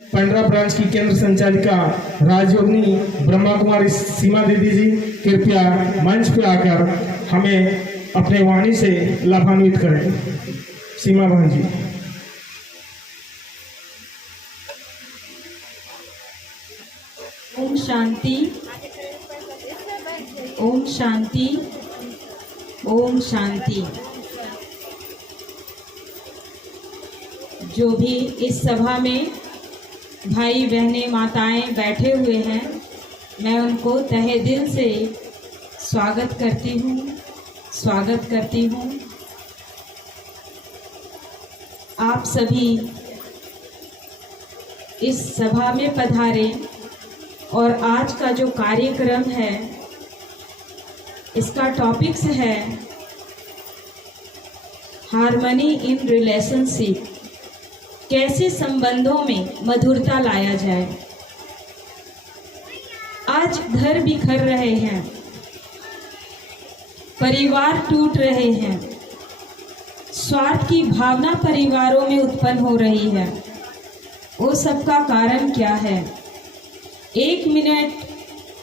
पंडरा branch की केंद्र संचालिका राजयोगिनी ब्रह्मा कुमारी सीमा दीदी जी कृपया मंच पे आकर हमें अपने वाणी से लाभान्वित करें। सीमा बहन जी। ओम शांति, ओम शांति, ओम शांति। जो भी इस सभा में भाई बहनें माताएं बैठे हुए हैं, मैं उनको तहे दिल से स्वागत करती हूँ। आप सभी इस सभा में पधारे और आज का जो कार्यक्रम है इसका टॉपिक्स है हार्मनी इन रिलेशनशिप, कैसे संबंधों में मधुरता लाया जाए। आज घर बिखर रहे हैं, परिवार टूट रहे हैं, स्वार्थ की भावना परिवारों में उत्पन्न हो रही है। वो सबका कारण क्या है? एक मिनट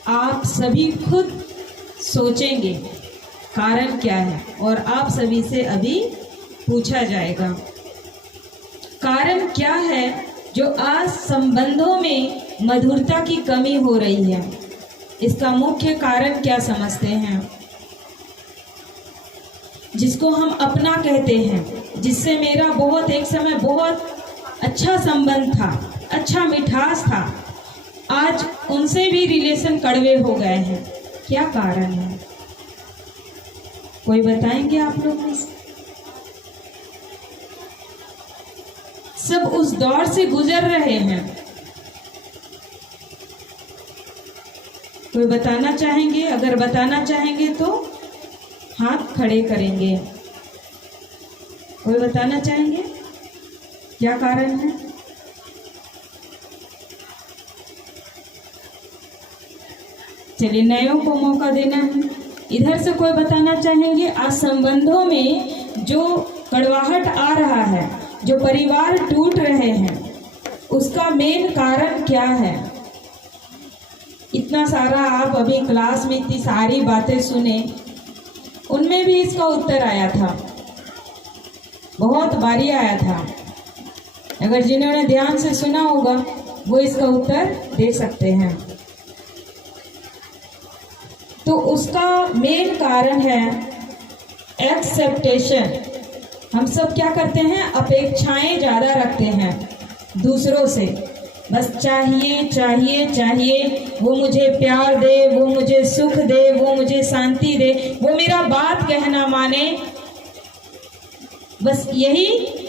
आप सभी खुद सोचेंगे कारण क्या है और आप सभी से अभी पूछा जाएगा कारण क्या है जो आज संबंधों में मधुरता की कमी हो रही है। इसका मुख्य कारण क्या समझते हैं? जिसको हम अपना कहते हैं, जिससे मेरा बहुत एक समय बहुत अच्छा संबंध था, अच्छा मिठास था, आज उनसे भी रिलेशन कड़वे हो गए हैं। क्या कारण है? कोई बताएंगे आप लोग? सब उस दौर से गुजर रहे हैं। कोई बताना चाहेंगे? अगर बताना चाहेंगे तो हाथ खड़े करेंगे। कोई बताना चाहेंगे क्या कारण है? चलिए नयों को मौका देना है। इधर से कोई बताना चाहेंगे? आज संबंधों में जो कड़वाहट आ रहा है, जो परिवार टूट रहे हैं, उसका मेन कारण क्या है? इतना सारा आप अभी क्लास में इतनी सारी बातें सुने, उनमें भी इसका उत्तर आया था, बहुत बारी आया था। अगर जिन्होंने ध्यान से सुना होगा वो इसका उत्तर दे सकते हैं। तो उसका मेन कारण है एक्सेप्टेशन। हम सब क्या करते हैं? अपेक्षाएं ज़्यादा रखते हैं दूसरों से। बस चाहिए चाहिए चाहिए, वो मुझे प्यार दे, वो मुझे सुख दे, वो मुझे शांति दे, वो मेरा बात कहना माने। बस यही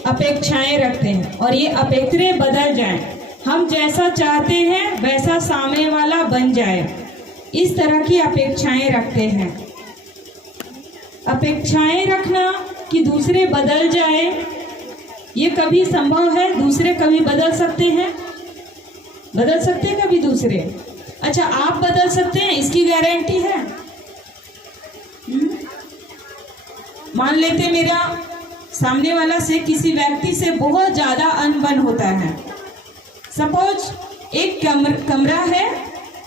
अपेक्षाएं रखते हैं और ये अपेक्षाएं बदल जाएं। हम जैसा चाहते हैं वैसा सामने वाला बन जाए, इस तरह की अपेक्षाएं रखते हैं। अपेक्षाएं रखना कि दूसरे बदल जाए, ये कभी संभव है? दूसरे कभी बदल सकते हैं? बदल सकते हैं कभी दूसरे? अच्छा, आप बदल सकते हैं, इसकी गारंटी है? मान लेते मेरा सामने वाला से किसी व्यक्ति से बहुत ज्यादा अनबन होता है। सपोज एक कमरा है,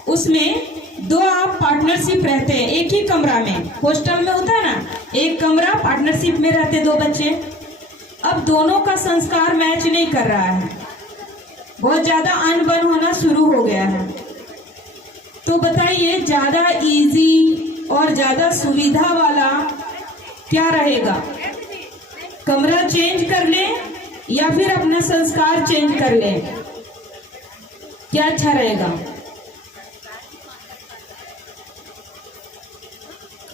उसमें दो आप पार्टनरशिप रहते हैं एक ही कमरा में। हॉस्टल में होता है ना, एक कमरा पार्टनरशिप में रहते दो बच्चे। अब दोनों का संस्कार मैच नहीं कर रहा है, बहुत ज्यादा अनबन होना शुरू हो गया है। तो बताइए ज्यादा इजी और ज्यादा सुविधा वाला क्या रहेगा? कमरा चेंज कर ले या फिर अपना संस्कार चेंज कर ले? क्या अच्छा रहेगा?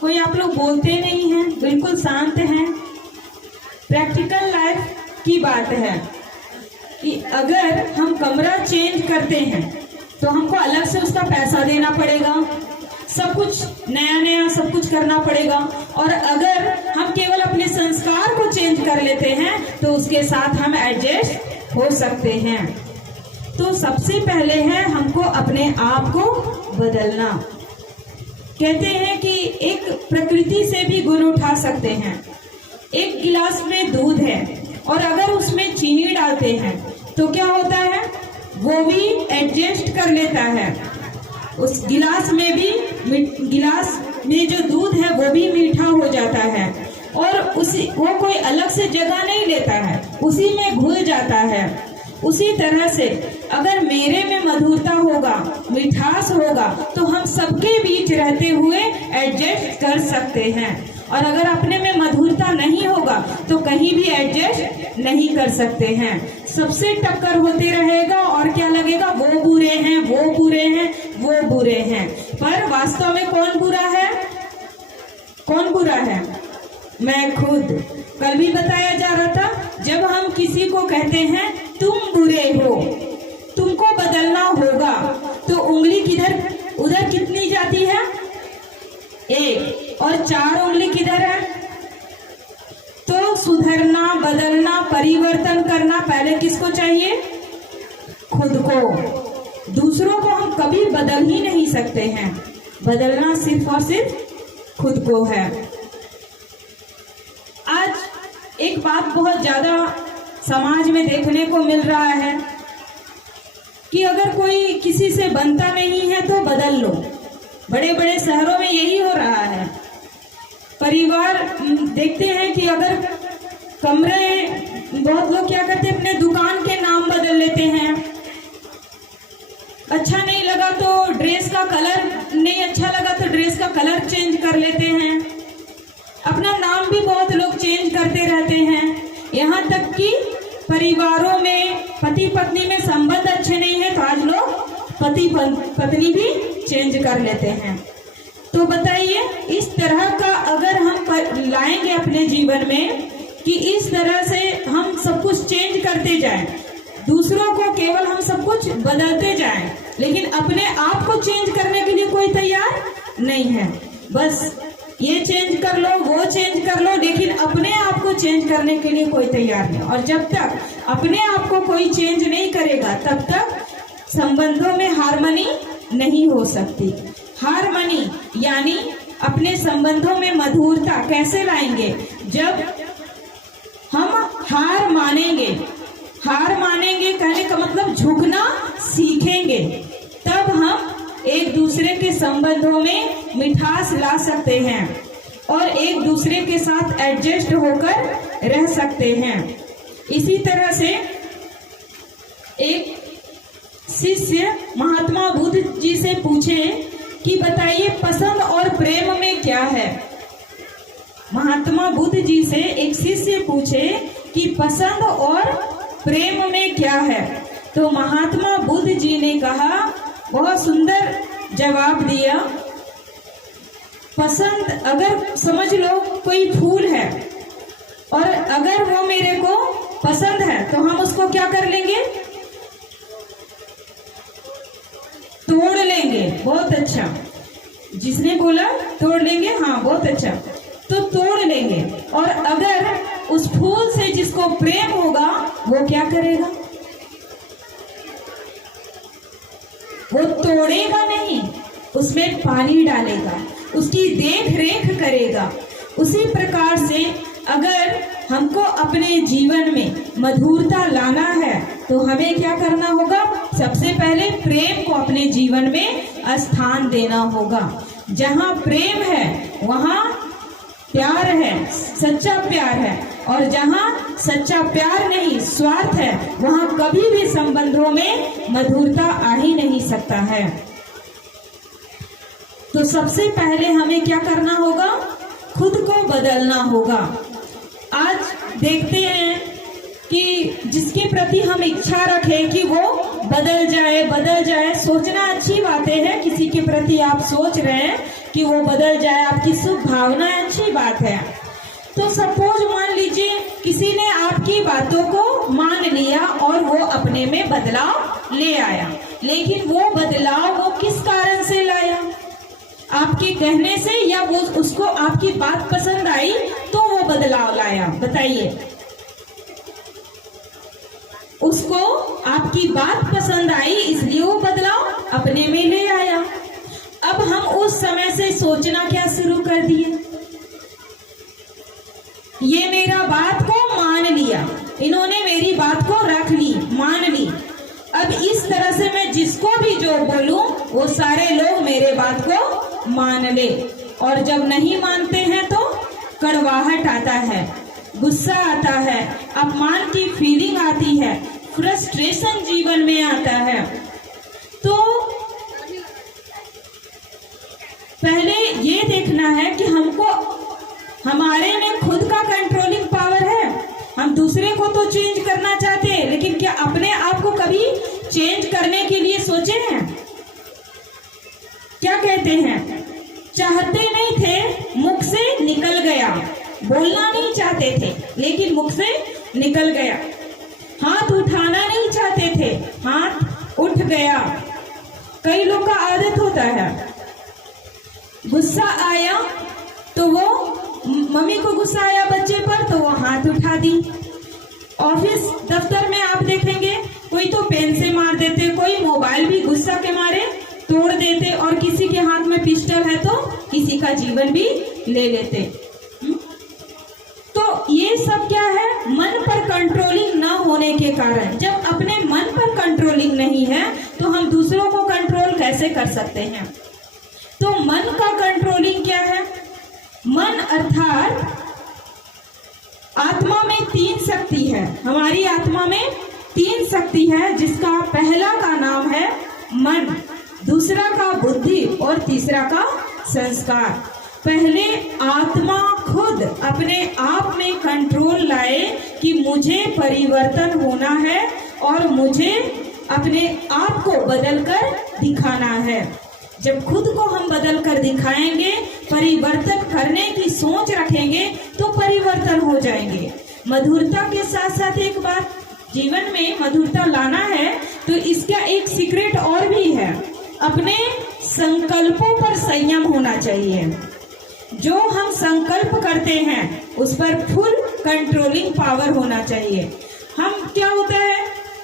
कोई आप लोग बोलते नहीं हैं, बिल्कुल शांत हैं। प्रैक्टिकल लाइफ की बात है कि अगर हम कमरा चेंज करते हैं तो हमको अलग से उसका पैसा देना पड़ेगा, सब कुछ नया नया सब कुछ करना पड़ेगा। और अगर हम केवल अपने संस्कार को चेंज कर लेते हैं तो उसके साथ हम एडजस्ट हो सकते हैं। तो सबसे पहले है हमको अपने आप को बदलना। कहते हैं कि एक प्रकृति से भी गुण उठा सकते हैं। एक गिलास में दूध है और अगर उसमें चीनी डालते हैं तो क्या होता है? वो भी एडजस्ट कर लेता है। उस गिलास में जो दूध है वो भी मीठा हो जाता है और वो कोई अलग से जगह नहीं लेता है, उसी में घुल जाता है। उसी तरह से अगर मेरे में मधुरता होगा, मिठास होगा, तो हम सबके बीच रहते हुए एडजस्ट कर सकते हैं। और अगर अपने में मधुरता नहीं होगा तो कहीं भी एडजस्ट नहीं कर सकते हैं, सबसे टक्कर होते रहेगा और क्या लगेगा, वो बुरे हैं, वो बुरे हैं, वो बुरे हैं। पर वास्तव में कौन बुरा है? कौन बुरा है? मैं खुद। कल भी बताया जा रहा था, जब हम किसी को कहते हैं तुम बुरे हो, तुमको बदलना होगा, तो उंगली किधर उधर कितनी जाती है? एक, और 4 उंगली किधर है? तो सुधरना, बदलना, परिवर्तन करना पहले किसको चाहिए? खुद को। दूसरों को हम कभी बदल ही नहीं सकते हैं, बदलना सिर्फ और सिर्फ खुद को है। आज एक बात बहुत ज्यादा समाज में देखने को मिल रहा है कि अगर कोई किसी से बनता नहीं है तो बदल लो। बड़े बड़े शहरों में यही हो रहा है। परिवार देखते हैं कि अगर कमरे, बहुत लोग क्या करते हैं, अपने दुकान के नाम बदल लेते हैं। अच्छा नहीं लगा तो ड्रेस का कलर, नहीं अच्छा लगा तो ड्रेस का कलर चेंज कर लेते हैं। अपना नाम भी बहुत लोग चेंज करते रहते हैं। यहाँ तक कि परिवारों में पति पत्नी में संबंध अच्छे नहीं है तो आज लोग पति पत्नी भी चेंज कर लेते हैं। तो बताइए, इस तरह का अगर हम लाएंगे अपने जीवन में कि इस तरह से हम सब कुछ चेंज करते जाएं, दूसरों को केवल हम सब कुछ बदलते जाएं, लेकिन अपने आप को चेंज करने के लिए कोई तैयार नहीं है। बस ये चेंज कर लो, वो चेंज कर लो, लेकिन अपने आप को चेंज करने के लिए कोई तैयार नहीं। और जब तक अपने आप को कोई चेंज नहीं करेगा तब तक संबंधों में हार्मनी नहीं हो सकती। हार्मनी यानी अपने संबंधों में मधुरता कैसे लाएंगे? जब हम हार मानेंगे। हार मानेंगे कहने का मतलब झुकना सीखेंगे, तब हम एक दूसरे के संबंधों में मिठास ला सकते हैं और एक दूसरे के साथ एडजस्ट होकर रह सकते हैं। इसी तरह से एक शिष्य महात्मा बुद्ध जी से पूछे कि बताइए पसंद और प्रेम में क्या है। महात्मा बुद्ध जी से एक शिष्य पूछे कि पसंद और प्रेम में क्या है। तो महात्मा बुद्ध जी ने कहा, बहुत सुंदर जवाब दिया, पसंद, अगर समझ लो कोई फूल है और अगर वो मेरे को पसंद है तो हम उसको क्या कर लेंगे? तोड़ लेंगे। बहुत अच्छा, जिसने बोला तोड़ लेंगे, हाँ बहुत अच्छा, तो तोड़ लेंगे। और अगर उस फूल से जिसको प्रेम होगा वो क्या करेगा? वो तोड़ेगा नहीं, उसमें पानी डालेगा, उसकी देख रेख करेगा। उसी प्रकार से अगर हमको अपने जीवन में मधुरता लाना है तो हमें क्या करना होगा? सबसे पहले प्रेम को अपने जीवन में स्थान देना होगा। जहाँ प्रेम है वहाँ प्यार है, सच्चा प्यार है, और जहाँ सच्चा प्यार नहीं, स्वार्थ है, वहाँ कभी भी संबंधों में मधुरता आ ही नहीं सकता है। तो सबसे पहले हमें क्या करना होगा? खुद को बदलना होगा। आज देखते हैं कि जिसके प्रति हम इच्छा रखें कि वो बदल जाए, सोचना अच्छी बातें हैं। किसी के प्रति आप सोच रहे हैं कि वो बदल जाए, आपकी शुभ भावना अच्छी बात है। तो सपोज मान लीजिए किसी ने आपकी बातों को मान लिया और वो अपने में बदलाव ले आया, लेकिन वो बदलाव वो किस कारण से लाया? आपके कहने से, या वो उसको आपकी बात पसंद आई तो वो बदलाव लाया? बताइए। उसको आपकी बात पसंद आई इसलिए वो बदलाव अपने में ले आया। अब हम उस समय से सोचना क्या शुरू कर दिए? ये मेरा बात को मान लिया, इन्होंने मेरी बात को रख ली, मान ली। अब इस तरह से मैं जिसको भी जो बोलूं वो सारे लोग मेरे बात को मान ले, और जब नहीं मानते हैं तो कड़वाहट आता है, गुस्सा आता है, अपमान की फीलिंग आती है, फ्रस्ट्रेशन जीवन में आता है। तो पहले ये देखना है कि हमको हमारे में खुद का कंट्रोलिंग पावर है। हम दूसरे को तो चेंज करना चाहते हैं, लेकिन क्या अपने आप को कभी चेंज करने के लिए सोचे हैं? क्या कहते हैं, चाहते नहीं थे मुख से निकल गया, बोलना नहीं चाहते थे लेकिन मुख से निकल गया, हाथ उठाना नहीं चाहते थे हाथ उठ गया। कई लोग का आदत होता है, गुस्सा आया तो वो मम्मी को गुस्सा आया बच्चे पर तो वो हाथ उठा दी। ऑफिस दफ्तर में आप देखेंगे कोई तो पेन से मार देते, कोई मोबाइल भी गुस्सा के मारे तोड़ देते, और किसी के हाथ में पिस्टल है तो किसी का जीवन भी ले लेते। तो ये सब क्या है, मन पर कंट्रोलिंग ना होने के कारण। जब अपने मन पर कंट्रोलिंग नहीं है तो हम दूसरों को कंट्रोल कैसे कर सकते हैं? तो मन का कंट्रोलिंग क्या है? मन अर्थात आत्मा में 3 शक्ति है। हमारी आत्मा में 3 शक्ति है, जिसका पहला का नाम है मन, दूसरा का बुद्धि और तीसरा का संस्कार। पहले आत्मा खुद अपने आप में कंट्रोल लाए कि मुझे परिवर्तन होना है और मुझे अपने आप को बदलकर दिखाना है। जब खुद को हम बदल कर दिखाएंगे, परिवर्तन करने की सोच रखेंगे तो परिवर्तन हो जाएंगे। मधुरता के साथ साथ एक बात, जीवन में मधुरता लाना है तो इसका एक सीक्रेट और भी है, अपने संकल्पों पर संयम होना चाहिए। जो हम संकल्प करते हैं उस पर फुल कंट्रोलिंग पावर होना चाहिए। हम क्या होता है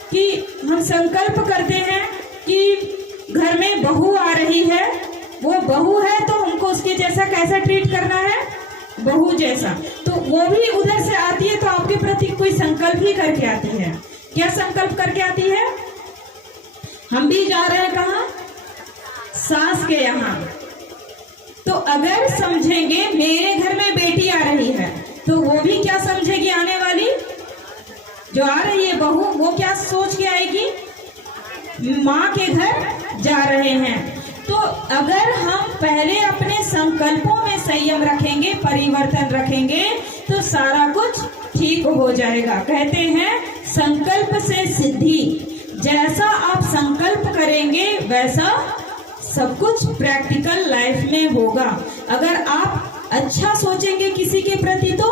कि हम संकल्प करते हैं कि घर में बहू आ रही है, वो बहू है तो हमको उसके जैसा कैसा ट्रीट करना है, बहू जैसा। तो वो भी उधर से आती है तो आपके प्रति कोई संकल्प ही करके आती है। क्या संकल्प करके आती है? हम भी जा रहे हैं कहाँ? सास के यहाँ। तो अगर समझेंगे मेरे घर में बेटी आ रही है तो वो भी क्या समझेगी, आने वाली जो आ रही है बहू, वो क्या सोच के आएगी, माँ के घर जा रहे हैं। तो अगर हम पहले अपने संकल्पों में संयम रखेंगे, परिवर्तन रखेंगे तो सारा कुछ ठीक हो जाएगा। कहते हैं संकल्प से सिद्धि, जैसा आप संकल्प करेंगे वैसा सब कुछ प्रैक्टिकल लाइफ में होगा। अगर आप अच्छा सोचेंगे किसी के प्रति तो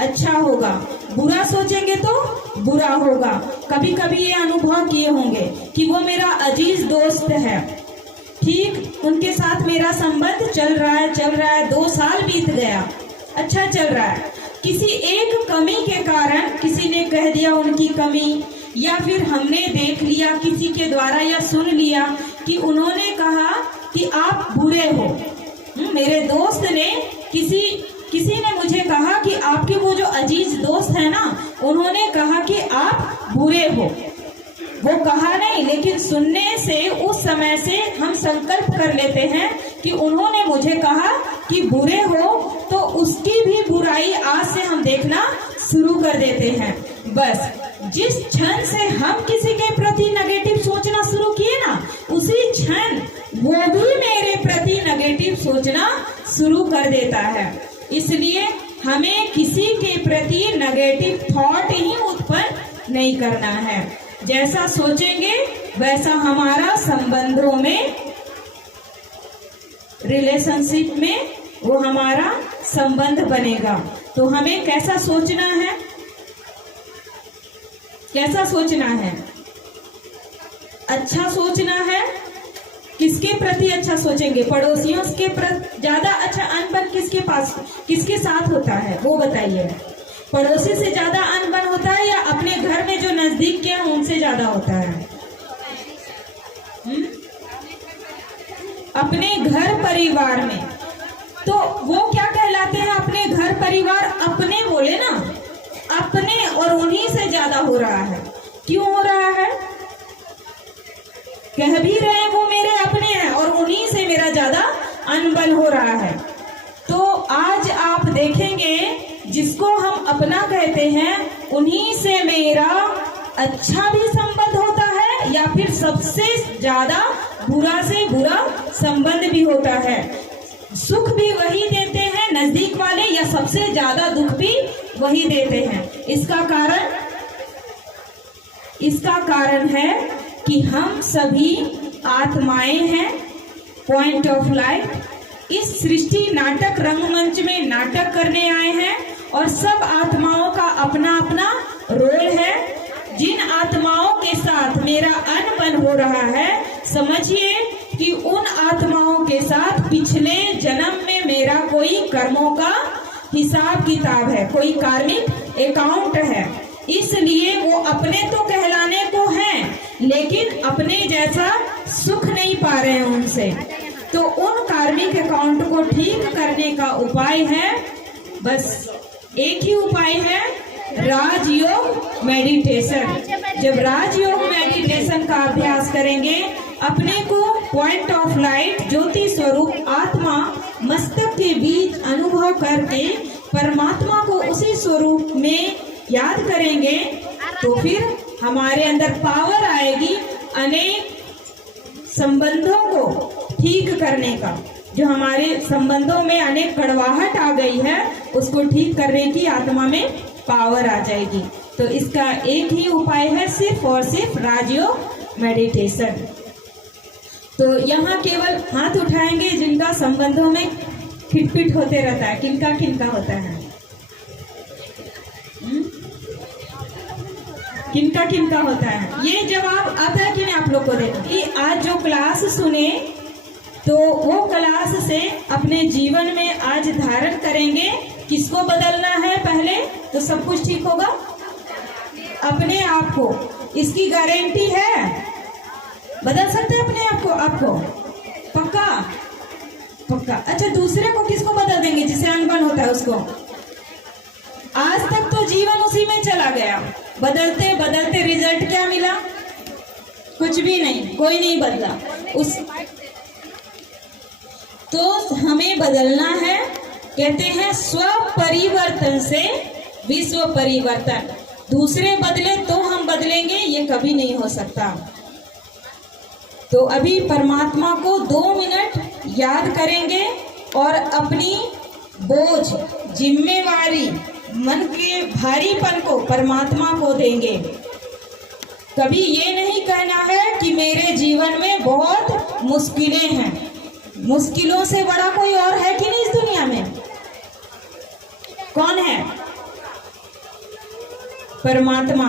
अच्छा होगा, बुरा सोचेंगे तो बुरा होगा। कभी कभी ये अनुभव किए होंगे कि वो मेरा अजीज दोस्त है, ठीक उनके साथ मेरा संबंध चल रहा है 2 साल बीत गया, अच्छा चल रहा है, किसी एक कमी के कारण किसी ने कह दिया उनकी कमी, या फिर हमने देख लिया किसी के द्वारा या सुन लिया कि उन्होंने कहा कि आप बुरे हो। मेरे दोस्त ने किसी ने मुझे कहा कि आपके वो जो अजीज दोस्त है ना, उन्होंने कहा कि आप बुरे हो। वो कहा नहीं, लेकिन सुनने से उस समय से हम संकल्प कर लेते हैं कि उन्होंने मुझे कहा कि बुरे हो, तो उसकी भी बुराई आज से हम देखना शुरू कर देते हैं। बस जिस क्षण से हम किसी के प्रति नेगेटिव सोचना शुरू किए ना, उसी क्षण वो भी मेरे प्रति नेगेटिव सोचना शुरू कर देता है। इसलिए हमें किसी के प्रति नेगेटिव थॉट ही उत्पन्न नहीं करना है। जैसा सोचेंगे वैसा हमारा संबंधों में, रिलेशनशिप में वो हमारा संबंध बनेगा। तो हमें कैसा सोचना है, कैसा सोचना है? अच्छा सोचना है। किसके प्रति अच्छा सोचेंगे? पड़ोसियों के प्रति ज्यादा अच्छा अनबन किसके साथ होता है वो बताइए। पड़ोसी से ज्यादा अनबन होता है या अपने घर में जो नजदीक के हैं उनसे ज्यादा होता है? अपने घर परिवार में। तो वो क्या कहलाते हैं अपने घर परिवार? अपने बोले ना, अपने, और उन्हीं से ज्यादा हो रहा है। क्यों हो रहा है? कह भी रहे हैं वो मेरे अपने हैं और उन्हीं से मेरा ज्यादा अनबन हो रहा है। तो आज आप देखेंगे जिसको हम अपना कहते हैं उन्हीं से मेरा अच्छा भी संबंध होता है या फिर सबसे ज्यादा बुरा से बुरा संबंध भी होता है। सुख भी वही देते हैं नजदीक वाले या सबसे ज्यादा दुख भी वही देते हैं। इसका कारण है कि हम सभी आत्माएं हैं। पॉइंट ऑफ लाइट इस सृष्टि नाटक रंगमंच में नाटक करने आए हैं और सब आत्माओं का अपना अपना रोल है। जिन आत्माओं के साथ मेरा अनबन हो रहा है समझिए कि उन आत्माओं के साथ पिछले जन्म में मेरा कोई कर्मों का हिसाब किताब है, कोई कार्मिक अकाउंट है। इसलिए वो अपने तो कहलाने को हैं लेकिन अपने जैसा सुख नहीं पा रहे हैं उनसे। तो उन कार्मिक अकाउंट को ठीक करने का उपाय है, बस एक ही उपाय है, राजयोग मेडिटेशन। जब राजयोग मेडिटेशन का अभ्यास करेंगे अपने को पॉइंट ऑफ लाइट ज्योति स्वरूप आत्मा मस्तक के बीच अनुभव करके परमात्मा को उसी स्वरूप में याद करेंगे तो फिर हमारे अंदर पावर आएगी अनेक संबंधों को ठीक करने का। जो हमारे संबंधों में अनेक कड़वाहट आ गई है उसको ठीक करने की आत्मा में पावर आ जाएगी। तो इसका एक ही उपाय है, सिर्फ और सिर्फ राजयोग मेडिटेशन। तो यहाँ केवल हाथ उठाएंगे जिनका संबंधों में खिटपिट होते रहता है। किनका किनका होता है? किनका किनका होता है? ये जवाब आता है कि नहीं आप लोग को देना कि आज जो क्लास सुने तो वो क्लास से अपने जीवन में आज धारण करेंगे। किसको बदलना है? पहले तो सब कुछ ठीक होगा अपने आप को, इसकी गारंटी है। बदल सकते हैं अपने आप को? आपको पक्का पक्का। अच्छा, दूसरे को किसको बदल देंगे? जिसे अनबन होता है उसको। आज तक तो जीवन उसी में चला गया, बदलते बदलते रिजल्ट क्या मिला? कुछ भी नहीं, कोई नहीं बदला उस। तो हमें बदलना है। कहते हैं स्व परिवर्तन से विश्व परिवर्तन। दूसरे बदले तो हम बदलेंगे, ये कभी नहीं हो सकता। तो अभी परमात्मा को 2 मिनट याद करेंगे और अपनी बोझ, जिम्मेवारी, मन के भारीपन को परमात्मा को देंगे। कभी ये नहीं कहना है कि मेरे जीवन में बहुत मुश्किलें हैं। मुश्किलों से बड़ा कोई और है कि नहीं इस दुनिया में? कौन है? परमात्मा।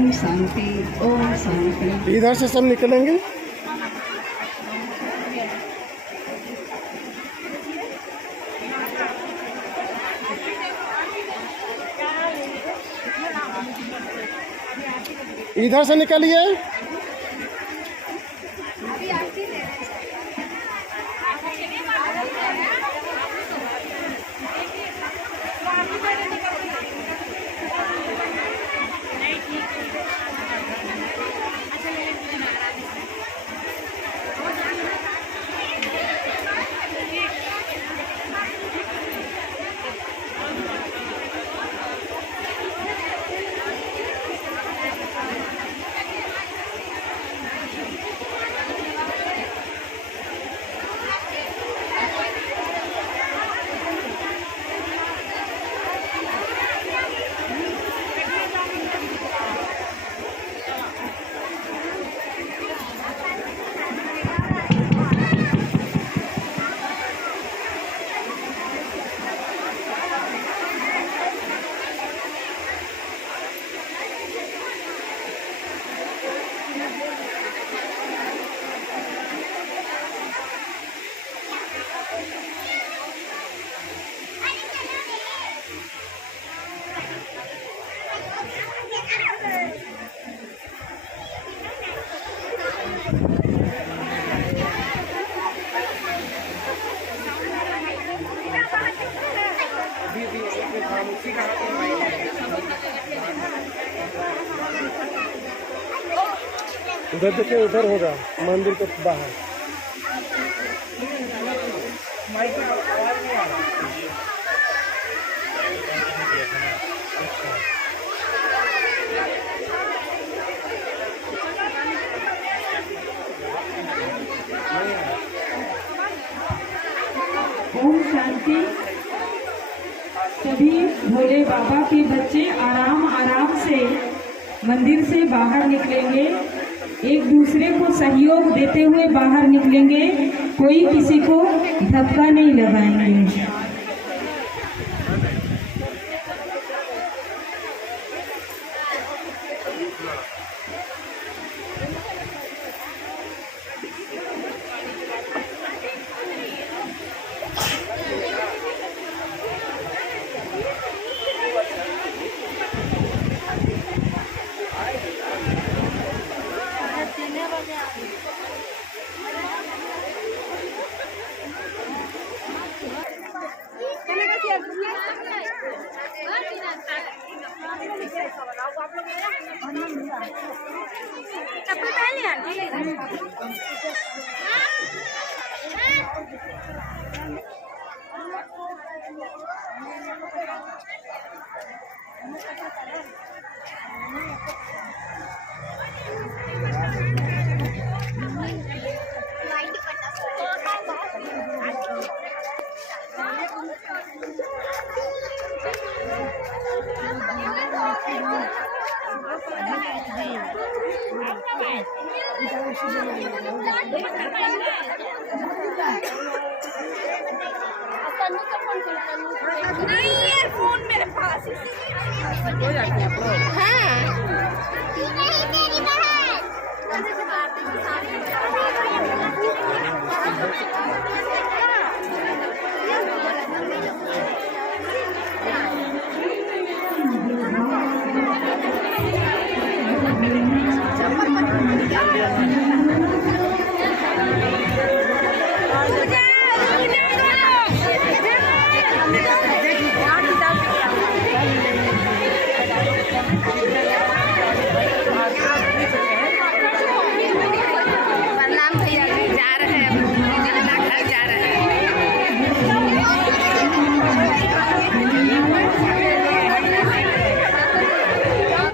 ओम शांति ओम शांति। इधर से सब निकलेंगे। इधर से निकलिए। उधर देखिए, उधर होगा मंदिर के बाहर। ओम शांति। सभी भोले बाबा के बच्चे आराम आराम से मंदिर से बाहर निकलेंगे, एक दूसरे को सहयोग देते हुए बाहर निकलेंगे, कोई किसी को धक्का नहीं लगाएंगे। नहीं यार, फोन मेरे पास है।